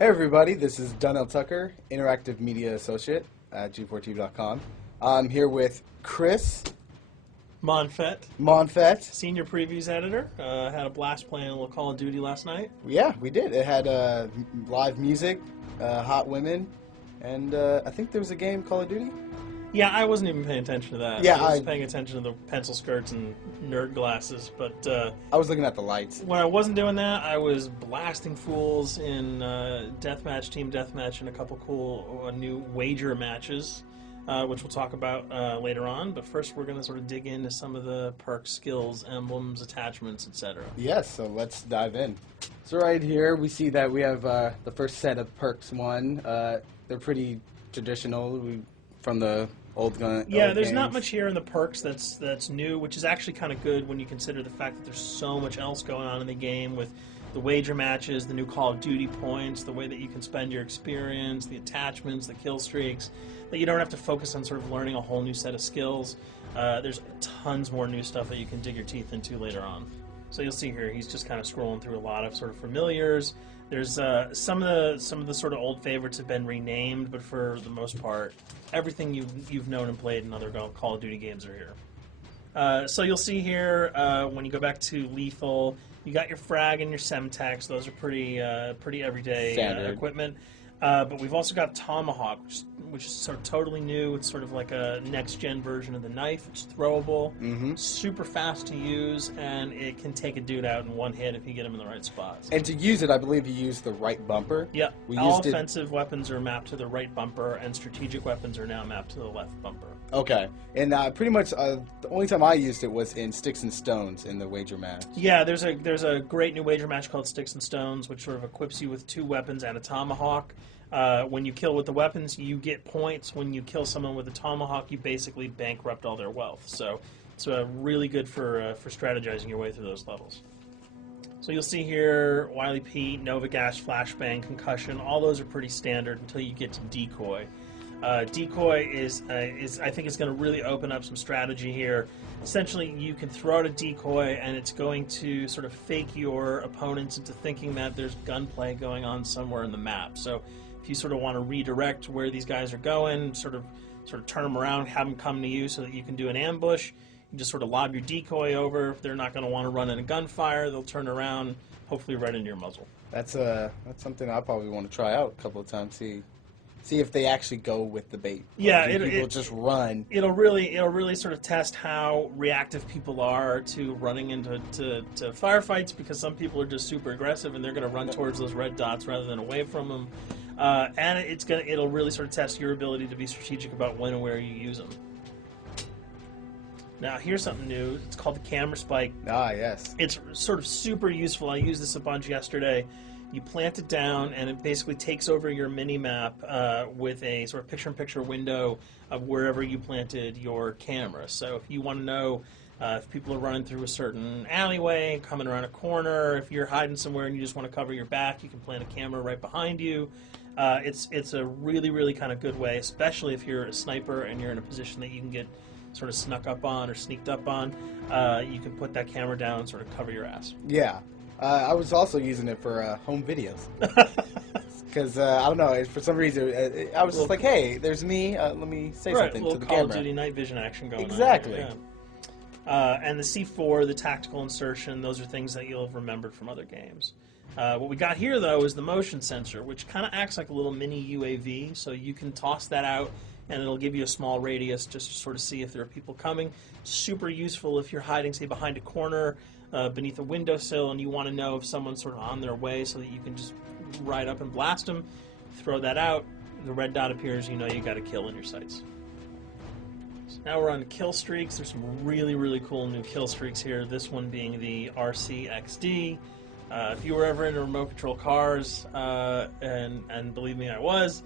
Hey everybody, this is Donnell Tucker, Interactive Media Associate at G4TV.com. I'm here with Chris Monfett, Senior Previews Editor. Had a blast playing a little Call of Duty last night. Yeah, we did. It had live music, hot women, and I think there was a game, Call of Duty? Yeah, I wasn't even paying attention to that. Yeah, I was paying attention to the pencil skirts and nerd glasses, but I was looking at the lights. When I wasn't doing that, I was blasting fools in deathmatch, team deathmatch, and a couple cool new wager matches, which we'll talk about later on. But first, we're going to sort of dig into some of the perks, skills, emblems, attachments, etc. Yes, so let's dive in. So right here, we see that we have the first set of perks one. They're pretty traditional from the old gun. Yeah, there's not much here in the perks that's new, which is actually kind of good when you consider the fact that there's so much else going on in the game with the wager matches, the new Call of Duty points, the way that you can spend your experience, the attachments, the kill streaks, that you don't have to focus on sort of learning a whole new set of skills. There's tons more new stuff that you can dig your teeth into later on. So you'll see here, he's just kind of scrolling through a lot of sort of familiars. There's some of the sort of old favorites have been renamed, but for the most part, everything you've known and played in other Call of Duty games are here. So you'll see here when you go back to Lethal, you got your frag and your semtex. Those are pretty everyday equipment. But we've also got Tomahawk, which is sort of totally new. It's sort of like a next-gen version of the knife. It's throwable, super fast to use, and it can take a dude out in one hit if you get him in the right spots. And to use it, I believe you use the right bumper. Yeah, all offensive weapons are mapped to the right bumper, and strategic weapons are now mapped to the left bumper. Okay, and pretty much the only time I used it was in Sticks and Stones in the wager match. Yeah, there's a great new wager match called Sticks and Stones, which sort of equips you with 2 weapons and a tomahawk. When you kill with the weapons, you get points. When you kill someone with a tomahawk, you basically bankrupt all their wealth. So it's really good for strategizing your way through those levels. So you'll see here, Wily Pete, Nova Gas, Flashbang, Concussion. All those are pretty standard until you get to Decoy. Decoy is I think it's going to really open up some strategy here. Essentially, you can throw out a decoy, and it's going to sort of fake your opponents into thinking that there's gunplay going on somewhere in the map. So if you sort of want to redirect where these guys are going, sort of turn them around, have them come to you so that you can do an ambush, you just sort of lob your decoy over. If they're not going to want to run in a gunfire, they'll turn around, hopefully right into your muzzle. That's something I probably want to try out a couple of times. See if they actually go with the bait. Yeah, it'll just run. It'll really sort of test how reactive people are to running into firefights, because some people are just super aggressive and they're going to run towards those red dots rather than away from them. And it'll really sort of test your ability to be strategic about when and where you use them. Now here's something new. It's called the camera spike. Ah, yes. It's sort of super useful. I used this a bunch yesterday. You plant it down, and it basically takes over your mini-map with a sort of picture-in-picture window of wherever you planted your camera. So if you want to know if people are running through a certain alleyway, coming around a corner, if you're hiding somewhere and you just want to cover your back, you can plant a camera right behind you. It's a really kind of good way, especially if you're a sniper and you're in a position that you can get sort of snuck up on or sneaked up on. You can put that camera down and sort of cover your ass. Yeah. I was also using it for home videos. Because, I don't know, for some reason, I was just like, hey, there's me, let me say something to the camera. Call of Duty night vision action going on. Exactly. Yeah. And the C4, the tactical insertion, those are things that you'll have remembered from other games. What we got here, though, is the motion sensor, which kind of acts like a little mini UAV, so you can toss that out, and it'll give you a small radius just to sort of see if there are people coming. Super useful if you're hiding, say, behind a corner, beneath a windowsill, and you want to know if someone's sort of on their way so that you can just ride up and blast them. Throw that out, the red dot appears, you know you got a kill in your sights. So now we're on to kill streaks. There's some really cool new kill streaks here, this one being the RCXD. If you were ever into remote control cars, and believe me, I was,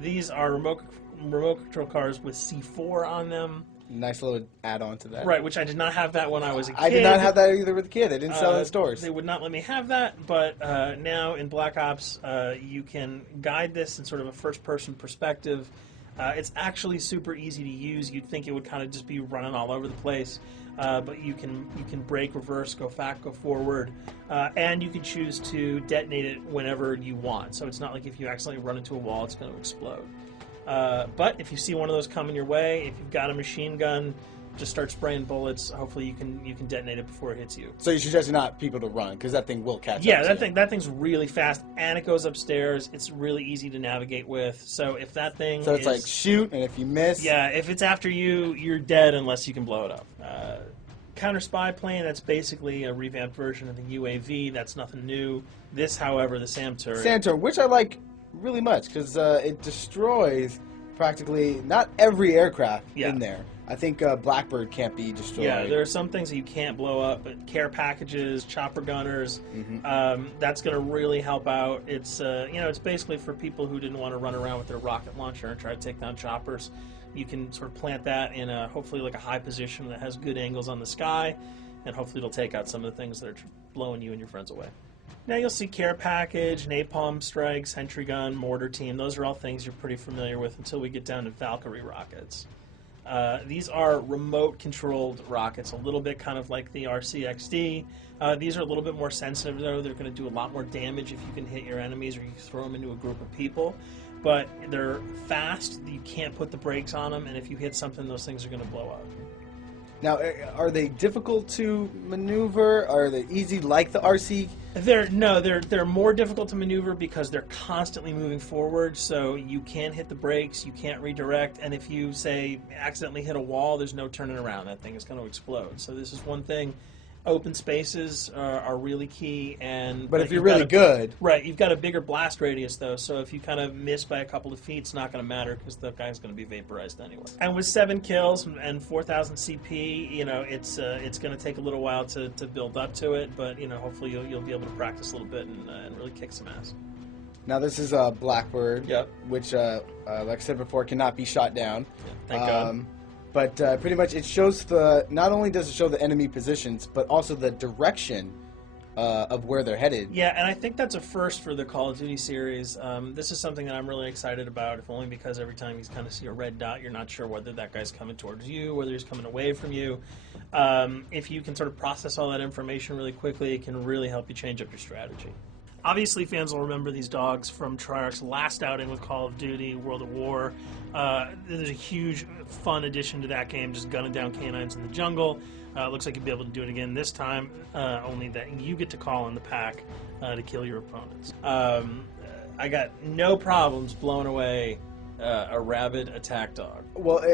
these are remote control cars with C4 on them. Nice little add-on to that. Right, which I did not have that when I was a kid. I did not have that either with a kid. They didn't sell in stores. They would not let me have that, but now in Black Ops, you can guide this in sort of a first-person perspective. It's actually super easy to use. You'd think it would kind of just be running all over the place. but you can brake, reverse, go back, go forward, and you can choose to detonate it whenever you want. So it's not like if you accidentally run into a wall, it's going to explode. But if you see one of those coming your way, if you've got a machine gun, just start spraying bullets. Hopefully you can detonate it before it hits you. So you suggest not people to run, because that thing will catch Yeah, up. that thing's really fast, and it goes upstairs. It's really easy to navigate with. So if that thing So it's like shoot, and if you miss... Yeah, if it's after you, you're dead unless you can blow it up. Counter spy plane, that's basically a revamped version of the UAV. That's nothing new. This, however, the SAM turret... SAM turret, which I like really much, because it destroys practically not every aircraft in there. I think Blackbird can't be destroyed. Yeah, there are some things that you can't blow up, but care packages, chopper gunners, that's going to really help out. It's it's basically for people who didn't want to run around with their rocket launcher and try to take down choppers. You can sort of plant that in hopefully like a high position that has good angles on the sky, and hopefully it'll take out some of the things that are blowing you and your friends away. Now you'll see care package, napalm strike, sentry gun, mortar team. Those are all things you're pretty familiar with until we get down to Valkyrie rockets. These are remote-controlled rockets, a little bit kind of like the RCXD. These are a little bit more sensitive, though. They're going to do a lot more damage if you can hit your enemies or you throw them into a group of people. But they're fast. You can't put the brakes on them, and if you hit something, those things are going to blow up. Now, are they difficult to maneuver? Are they easy like the RC? They're more difficult to maneuver because they're constantly moving forward, so you can't hit the brakes, you can't redirect, and if you, say, accidentally hit a wall, there's no turning around. That thing is going to explode. So this is one thing. Open spaces are really key, but if you're really good, right? You've got a bigger blast radius though, so if you kind of miss by a couple of feet, it's not going to matter because the guy's going to be vaporized anyway. And with 7 kills and 4,000 CP, it's going to take a little while to build up to it, but hopefully you'll be able to practice a little bit and really kick some ass. Now this is Blackbird, which, like I said before, cannot be shot down. Yeah, thank God. But pretty much it shows not only does it show the enemy positions, but also the direction of where they're headed. Yeah, and I think that's a first for the Call of Duty series. This is something that I'm really excited about, if only because every time you kind of see a red dot, you're not sure whether that guy's coming towards you, whether he's coming away from you. If you can sort of process all that information really quickly, it can really help you change up your strategy. Obviously, fans will remember these dogs from Treyarch's last outing with Call of Duty, World at War. There's a huge, fun addition to that game, just gunning down canines in the jungle. Looks like you'll be able to do it again this time, only that you get to call in the pack to kill your opponents. I got no problems blowing away a rabid attack dog. Well,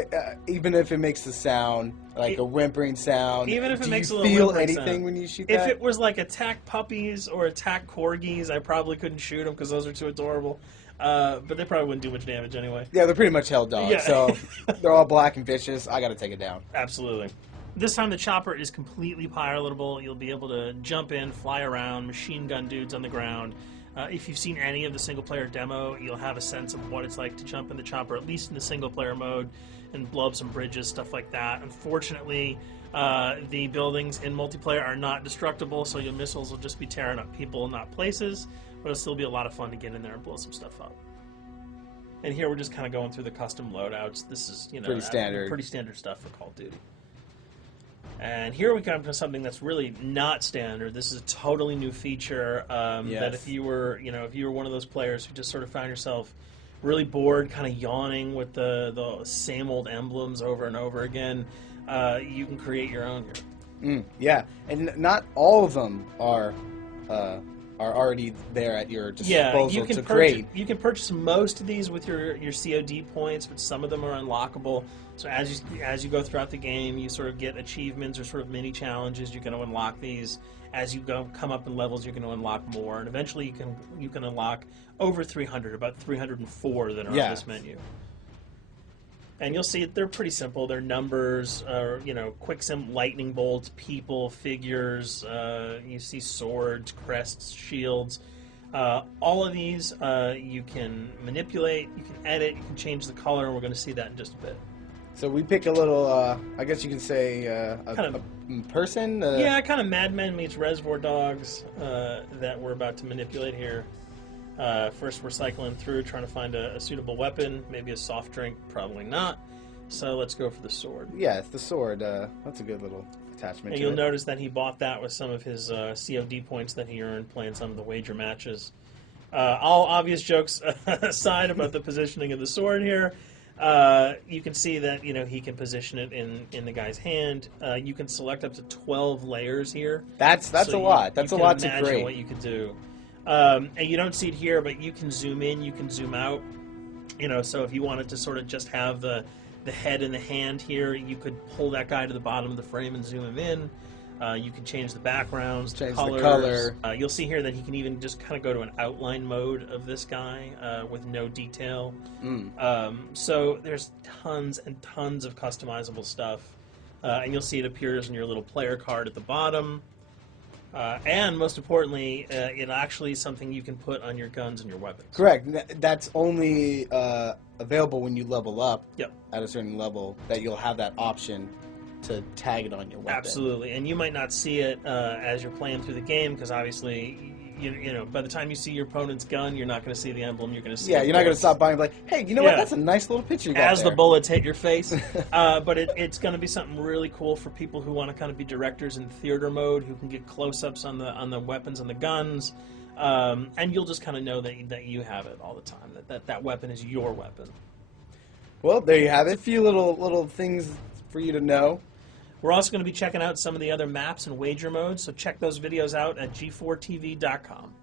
even if it makes the sound, like a whimpering sound, even if it makes a little whimpering feel anything sound. When you shoot if that? it was like attack puppies or attack corgis, I probably couldn't shoot them because those are too adorable. But they probably wouldn't do much damage anyway. Yeah, they're pretty much held dogs, Yeah. so they're all black and vicious. I got to take it down. Absolutely. This time the chopper is completely pilotable. You'll be able to jump in, fly around, machine gun dudes on the ground. If you've seen any of the single-player demo, you'll have a sense of what it's like to jump in the chopper, at least in the single-player mode, and blow up some bridges, stuff like that. Unfortunately, the buildings in multiplayer are not destructible, so your missiles will just be tearing up people, not places, but it'll still be a lot of fun to get in there and blow some stuff up. And here we're just kind of going through the custom loadouts. This is, pretty standard. Pretty standard stuff for Call of Duty. And here we come to something that's really not standard. This is a totally new feature that if you were one of those players who just sort of found yourself really bored, kind of yawning with the same old emblems over and over again, you can create your own here. Yeah, and not all of them are already there at your disposal to create. You can purchase most of these with your COD points, but some of them are unlockable. So as you go throughout the game, you sort of get achievements or sort of mini challenges. You're going to unlock these. As you come up in levels, you're going to unlock more, and eventually you can unlock over 300, about 304 that are on this menu. And you'll see they're pretty simple. They're numbers, quick lightning bolts, people, figures. You see swords, crests, shields. All of these you can manipulate, you can edit, you can change the color, and we're going to see that in just a bit. So we pick a little, I guess you can say, a person? Yeah, kind of Mad Men meets Reservoir Dogs that we're about to manipulate here. First we're cycling through trying to find a suitable weapon, maybe a soft drink, probably not. So let's go for the sword. Yeah, it's the sword. That's a good little attachment And to you'll it. notice that he bought that with some of his COD points that he earned playing some of the wager matches. All obvious jokes aside about the positioning of the sword here, you can see that he can position it in the guy's hand. You can select up to 12 layers here. That's So a lot. That's a you lot can to imagine create. what you could do. And you don't see it here, but you can zoom in, you can zoom out. So if you wanted to sort of just have the head and the hand here, you could pull that guy to the bottom of the frame and zoom him in. You can change the backgrounds, Change the the colors. color. You'll see here that he can even just kind of go to an outline mode of this guy with no detail. So there's tons and tons of customizable stuff. And you'll see it appears in your little player card at the bottom. And most importantly, it actually is something you can put on your guns and your weapons. Correct. That's only available when you level up Yep. at a certain level, that you'll have that option to tag it on your weapon. Absolutely, and you might not see it as you're playing through the game because obviously, by the time you see your opponent's gun, you're not going to see the emblem. You're going to see. Yeah, the you're not going to bullets. stop by and be like, hey, you know Yeah. what? That's a nice little picture you got As there. the bullets hit your face. But it's going to be something really cool for people who want to kind of be directors in theater mode, who can get close-ups on the weapons and the guns, and you'll just kind of know that you have it all the time. That weapon is your weapon. Well, there you have it. A few little things for you to know. We're also going to be checking out some of the other maps and wager modes, so check those videos out at g4tv.com.